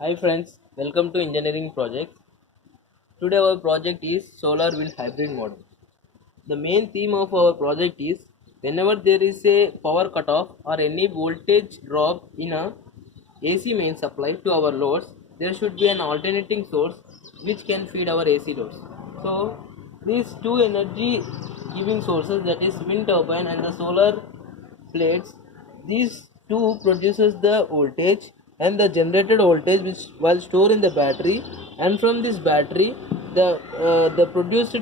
Hi friends, welcome to engineering project. Today our project is solar wind hybrid model. The main theme of our project is whenever there is a power cutoff or any voltage drop in a AC main supply to our loads, there should be an alternating source which can feed our AC loads. So these two energy giving sources, that is wind turbine and the solar plates, these two produces the voltage and the generated voltage which while stored in the battery, and from this battery the produced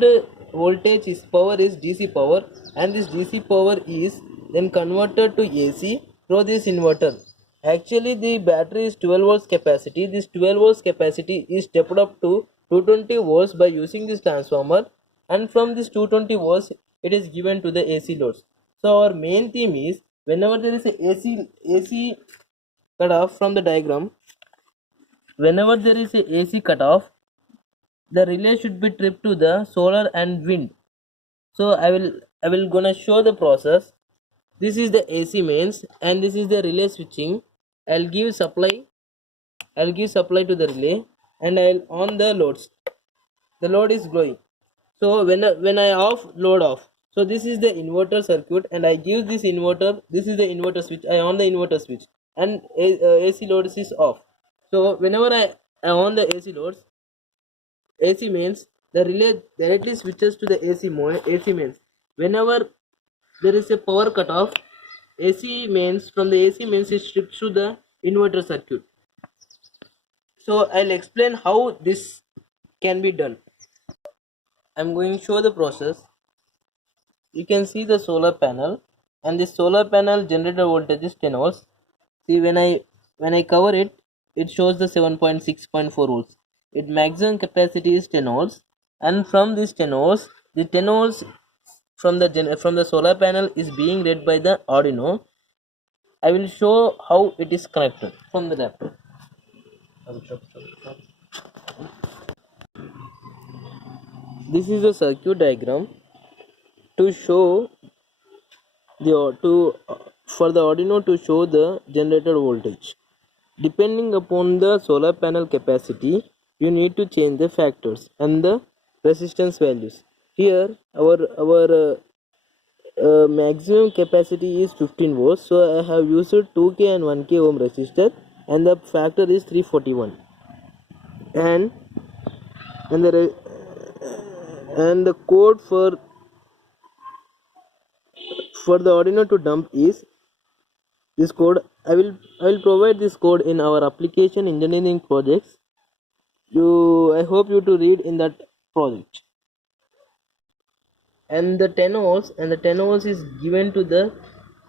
voltage is power is DC power, and this DC power is then converted to AC through this inverter. Actually the battery is 12 volts capacity. This 12 volts capacity is stepped up to 220 volts by using this transformer, and from this 220 volts it is given to the AC loads. So our main theme is whenever there is a AC cutoff from the diagram, whenever there is a AC cutoff, the relay should be tripped to the solar and wind. So I will gonna show the process. This is the AC mains and this is the relay switching. I'll give supply. I'll give supply to the relay and I'll on the loads. The load is glowing. So when I off, load off. So this is the inverter circuit and I give this inverter. This is the inverter switch. I on the inverter switch and AC loads is off. So whenever I on the AC loads, AC mains, the relay directly switches to the AC mains. Whenever there is a power cutoff, AC mains from the AC mains is stripped to the inverter circuit. So I'll explain how this can be done. I'm going to show the process. You can see the solar panel, and this solar panel generator voltage is 10 volts. See when I cover it, it shows the 7.6.4 volts. Its maximum capacity is 10 volts, and from this 10 volts, the 10 volts from the solar panel is being read by the Arduino. I will show how it is connected from the laptop. This is a circuit diagram to show the to for the Arduino to show the generated voltage. Depending upon the solar panel capacity, you need to change the factors and the resistance values. Here our maximum capacity is 15 volts, so I have used 2k and 1k ohm resistor, and the factor is 341, and and the and the code for the Arduino to dump is this code. I will provide this code in our application engineering projects. I hope you to read in that project. And the 10 volts is given to the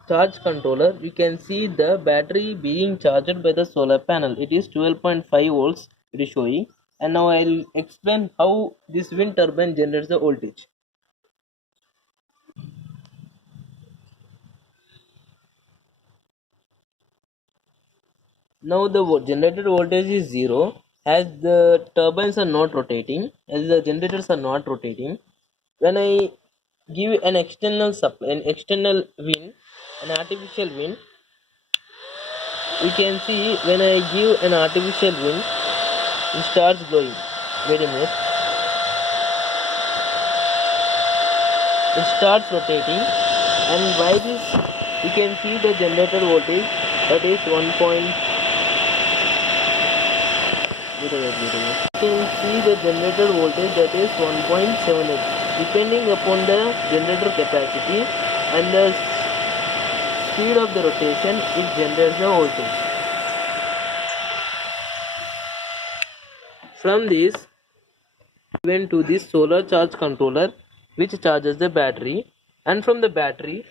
charge controller. You can see the battery being charged by the solar panel. It is 12.5 volts it is showing. And now I'll explain how this wind turbine generates the voltage. Now the generated voltage is 0 as the turbines are not rotating, as the generators are not rotating. When I give an external supply, an external wind, an artificial wind, you can see when I give an artificial wind, it starts blowing. Wait a minute. It starts rotating, and by this you can see the generated voltage, that is 1. You can see the generated voltage, that is 1.78. Depending upon the generator capacity and the speed of the rotation, it generates the voltage. From this, given to this solar charge controller, which charges the battery, and from the battery,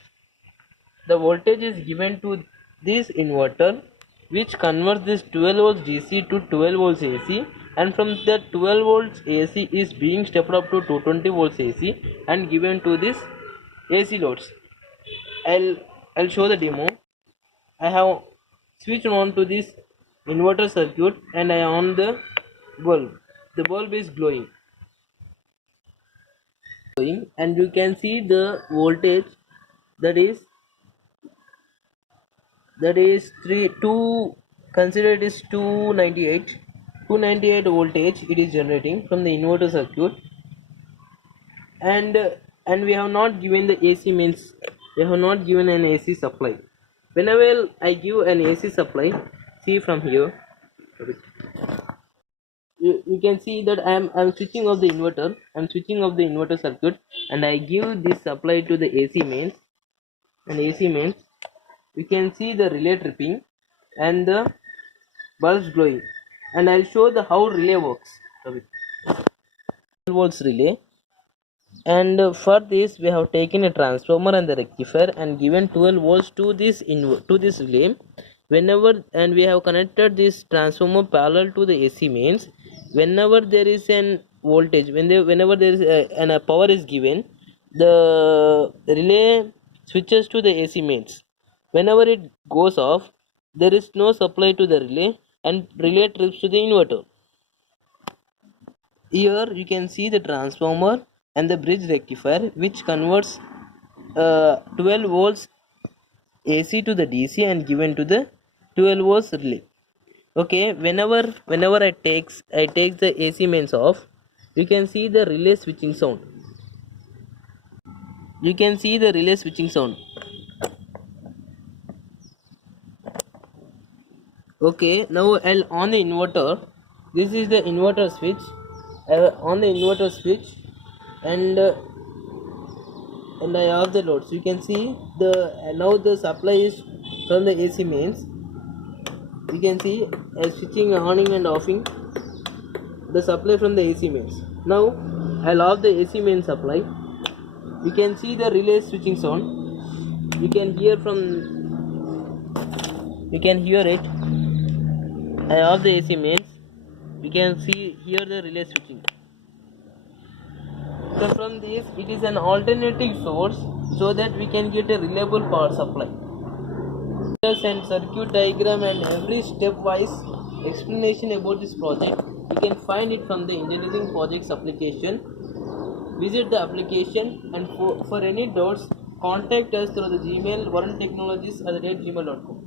the voltage is given to this inverter, which converts this 12 volts DC to 12 volts AC, and from the 12 volts AC is being stepped up to 220 volts AC and given to this AC loads. I'll show the demo. I have switched on to this inverter circuit and I on the bulb. The bulb is glowing, and you can see the voltage, that is 2, consider it is 298. 298 voltage it is generating from the inverter circuit, and we have not given the AC, means we have not given an AC supply. Whenever I give an AC supply, see from here, you can see that I'm switching off the inverter, I'm switching off the inverter circuit, and I give this supply to the AC mains, and AC mains, you can see the relay tripping and the bulbs glowing, and I'll show the how relay works. 12 volts relay, and for this we have taken a transformer and the rectifier and given 12 volts to this relay. Whenever, and we have connected this transformer parallel to the AC mains. Whenever there is an voltage, whenever there is a power is given, the relay switches to the AC mains. Whenever it goes off, there is no supply to the relay, and relay trips to the inverter. Here you can see the transformer and the bridge rectifier, which converts 12 volts AC to the DC and given to the 12 volts relay. Okay, whenever I take the AC mains off, you can see the relay switching sound. You can see the relay switching sound. Okay, now I'll on the inverter. This is the inverter switch. On the inverter switch, and I off the load. So you can see now the supply is from the AC mains. You can see switching on and offing the supply from the AC mains. Now I'll off the AC main supply. You can see the relay switching sound. You can hear it. I off the AC mains. You can hear the relay switching. So from this, it is an alternating source so that we can get a reliable power supply. And circuit diagram and every stepwise explanation about this project, you can find it from the engineering projects application. Visit the application, and for any doubts, contact us through the Gmail varantechnologies@gmail.com.